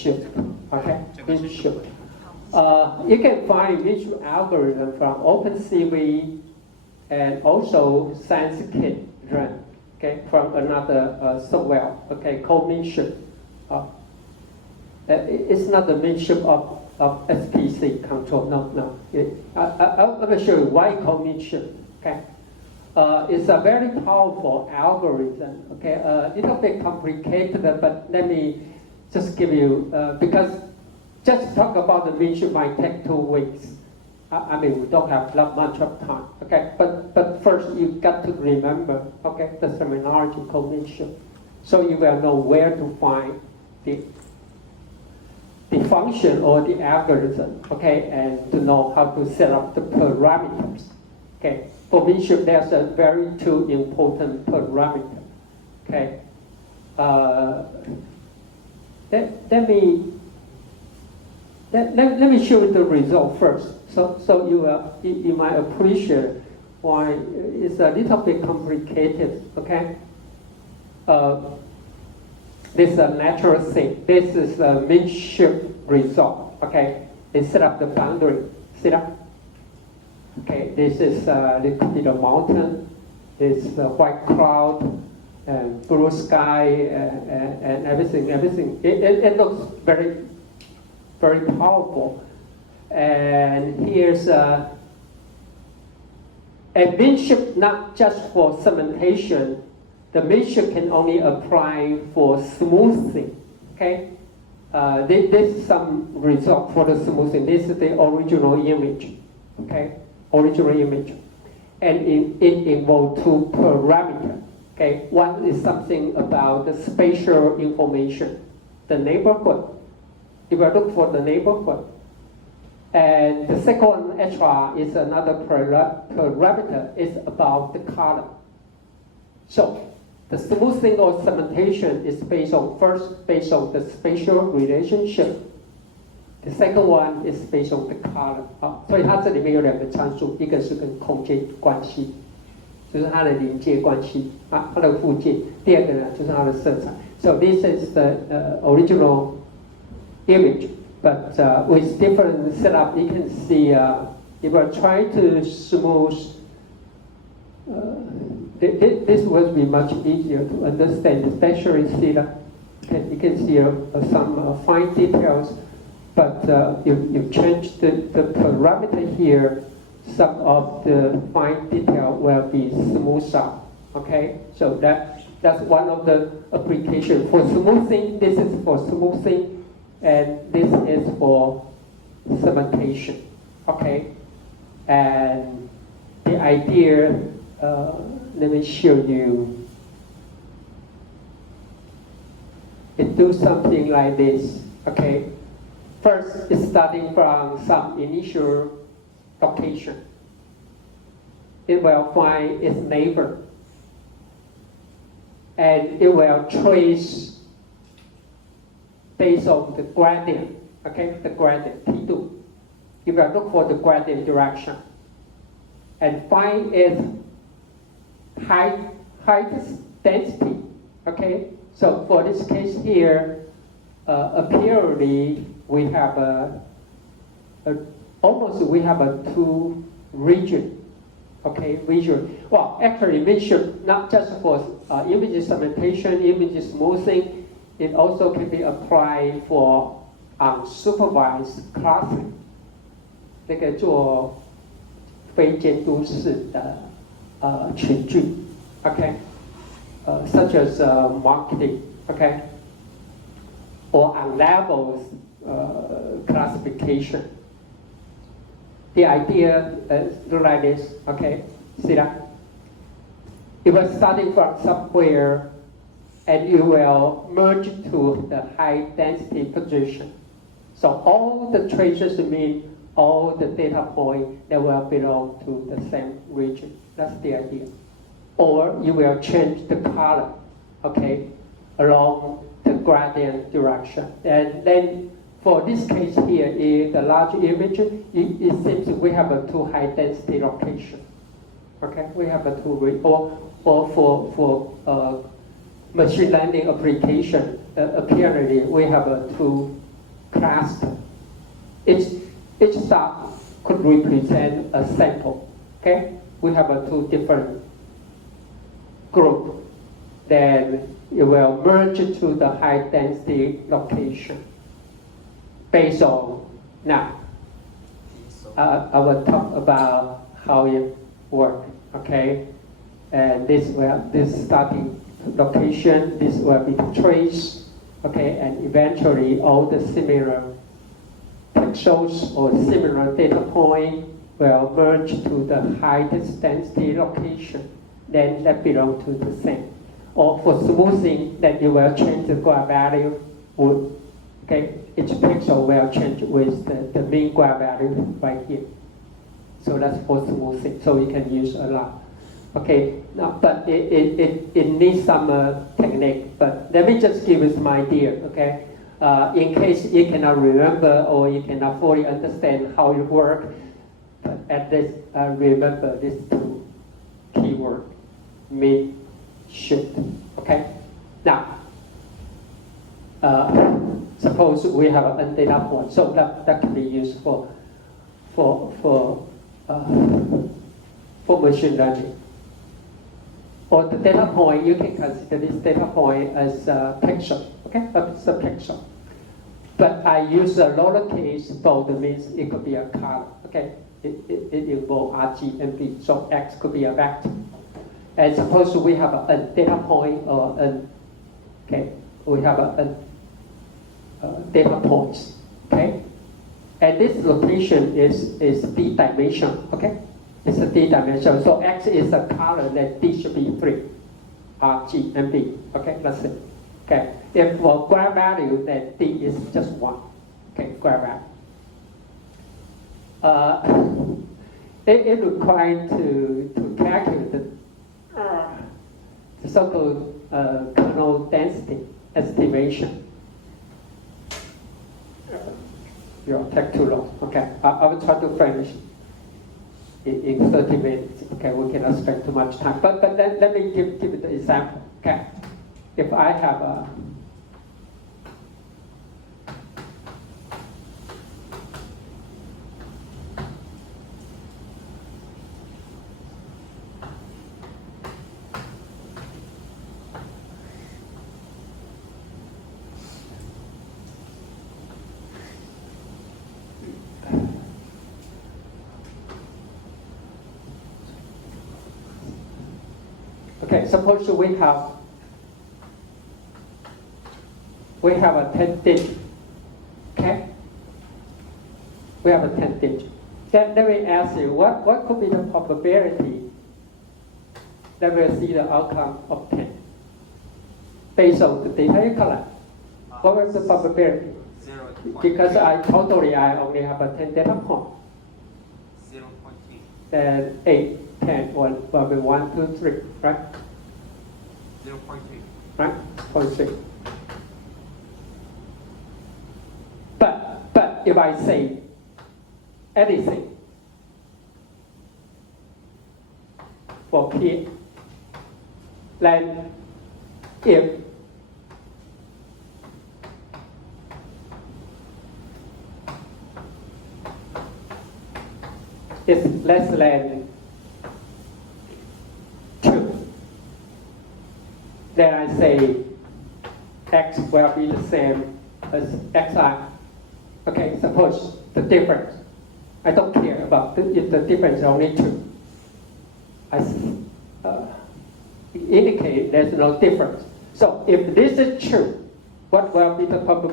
shift. Okay, mean shift. You can find visual algorithm from OpenCV and also Scikit run, okay, from another software, okay, called mean shift. It's not the mean shift of SPC control, no. I'm going to show you why it's called mean shift, okay. It's a very powerful algorithm, okay, a little bit complicated, but let me just give you, because just talk about the mean shift might take 2 weeks. I mean, we don't have that much of time, okay? But first, you got to remember, okay, the terminology called mean shift. So you will know where to find the function or the algorithm, okay, and to know how to set up the parameters, okay? For mean shift, there's a very 2 important parameters, okay? Let me show you the result first. So you might appreciate why it's a little bit complicated. Okay. This is a natural thing. This is a mean shift result. Okay. They set up the boundary. See that? Okay. This is the mountain. This is the white cloud and blue sky and everything. It looks very, very powerful. And here's a mean shift not just for segmentation. The mean shift can only apply for smoothing. Okay, this is some result for the smoothing. This is the original image. Okay, original image, and it involves 2 parameters. Okay, one is something about the spatial information, the neighborhood. If I look for the neighborhood. And the second one, HR, is another parameter. It's about the color. So the smoothing or segmentation is based on the spatial relationship. The second one is based on the color. 所以它这里面有2个参数，一个是跟空间关系，就是它的临界关系啊，它的附近。第二个呢，就是它的色彩。So this is the original image. But with different setup, you can see if I try to smooth, this will be much easier to understand, especially see that you can see some fine details. But you change the parameter here, some of the fine detail will be smoothed out. Okay, so that's one of the applications for smoothing. This is for smoothing. And this is for segmentation, okay? And the idea, let me show you. It do something like this, okay? First, it's starting from some initial location. It will find its neighbor. And it will trace based on the gradient, okay, the gradient, T2. You will look for the gradient direction and find its height density, okay? So for this case here, apparently we have we have a 2 region, okay, region. Well, actually, mean shift not just for image segmentation, image smoothing. It also can be applied for unsupervised classing. 那个做非监督式的群聚 ，okay, such as marketing, okay, or on levels classification. The idea is like this, okay, see that? It was starting from somewhere and you will merge to the high density position. So all the traces mean all the data points that will belong to the same region. That's the idea. Or you will change the color, okay, along the gradient direction. And then for this case here, in the large image, it seems we have a 2 high density location. Okay, we have a 2, or for machine learning application, apparently we have a 2 cluster. Each star could represent a sample. Okay, we have two different group. Then it will merge to the high density location based on now. I will talk about how it works. Okay, and this starting location, this will be the trace. Okay, and eventually all the similar pixels or similar data point will merge to the highest density location. Then that belongs to the same. Or for smoothing, then you will change the graph value. Okay, each pixel will change with the mean graph value right here. So that's for smoothing. So you can use a lot. Okay, now, but it needs some technique. But let me just give you some idea. Okay, in case you cannot remember or you cannot fully understand how it works, but at least remember these two keywords: mean, should. Okay, now suppose we have a data point, so that can be used for machine learning. Or the data point, you can consider this data point as a pixel. Okay, it's a pixel. But I use a lowercase bold means it could be a color. Okay, it involves RGB, so X could be a vector. And suppose we have a data point or we have a data points. Okay, and this location is d-dimensional. Okay, it's a d-dimensional. So X is a color, then D should be 3, R, G, and B. Okay, that's it. Okay, if for graph value, then D is just 1. Okay, graph value. It requires to calculate the so-called kernel density estimation. It'll take too long. Okay, I will try to finish in 30 minutes. Okay, we cannot spend too much time. But then let me give you the example. Okay, if I have a okay, suppose we have a 10 digit. Okay, we have a 10 digit. Then let me ask you, what could be the probability that we'll see the outcome of 10 based on the data you collect? What was the probability? 0. Because I only have a 10 data point. 0.3. Then 8, 10, will be 1, 2, 3, right? 0.3. Right? 0.3. But if I say anything for P, then if it's less than 2, then I say X will be the same as Xi. Okay, suppose the difference. I don't care about if the difference is only 2. I indicate there's no difference. So if this is true, what will be the probability?